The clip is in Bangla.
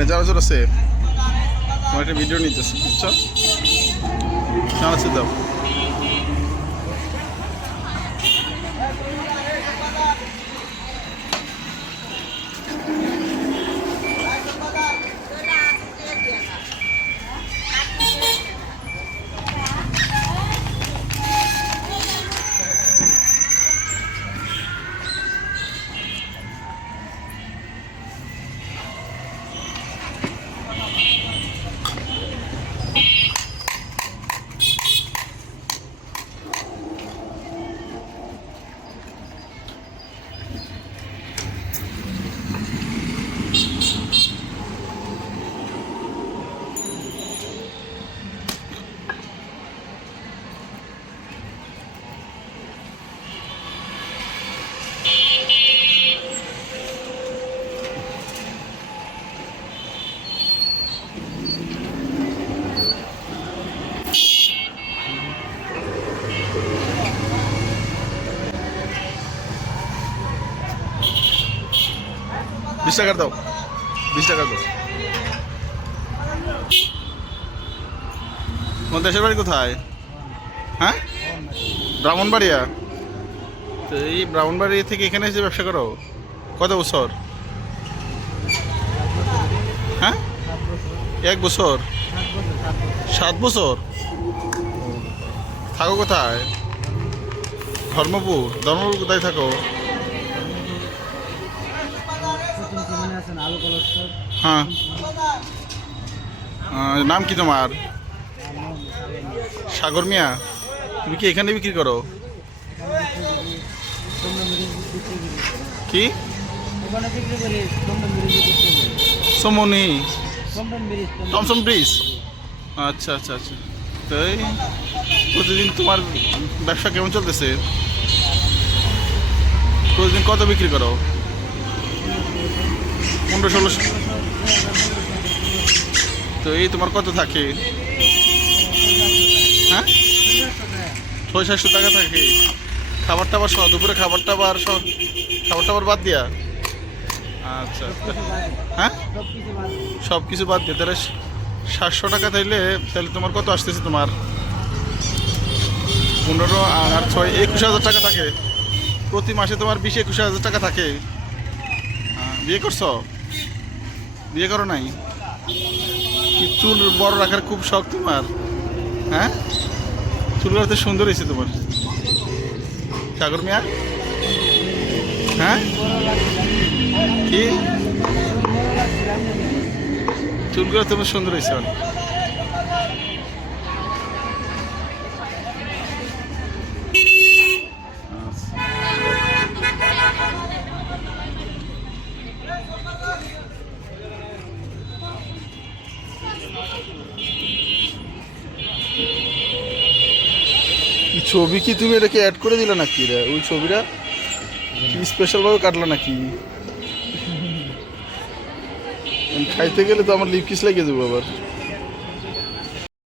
এখানে যারা জোর আছে তোমার একটা ভিডিও নিতেছি বুঝছো আছে দাও বিশ টাকা দাও 20 টাকা দাও তোমার দেশের বাড়ি কোথায় হ্যাঁ ব্রাহ্মণবাড়িয়া তো এই ব্রাহ্মণবাড়ি থেকে এখানে এসে ব্যবসা করো কত বছর হ্যাঁ 1 বছর 7 বছর থাকো কোথায় ধর্মপুর কোথায় থাকো হ্যাঁ নাম কি তোমার সাগর মিয়া তুমি কি এখানে বিক্রি করো কি সমনি টমসম ব্রিজ আচ্ছা আচ্ছা আচ্ছা তাই প্রতিদিন তোমার ব্যবসা কেমন চলতেছে প্রতিদিন কত বিক্রি করো 15-16 তো এই তোমার কত থাকে হ্যাঁ 600-700 টাকা থাকে খাবার টাবার সহ দুপুরে খাবার টাবার বাদ দিয়া আচ্ছা হ্যাঁ সব কিছু বাদ দিয়ে তাহলে 700 টাকা তাহলে তোমার কত আসতেছে তোমার 15 আর 6 21,000 টাকা থাকে প্রতি মাসে তোমার 20-21,000 টাকা থাকে বিয়ে করছো বিয়ে করো নাই কি চুল বড় রাখার খুব শখ তোমার হ্যাঁ চুলগুলো তো সুন্দর হয়েছে তোমার সাগর মিয়া হ্যাঁ কি চুলগুলো তোমার সুন্দর হয়েছে ছবি কি তুমি এটাকে অ্যাড করে দিলে নাকি রে ওই ছবিটা কি স্পেশালভাবে কাটলো নাকি খাইতে গেলে তো আমার লিপ কিস লেগে যাবো আবার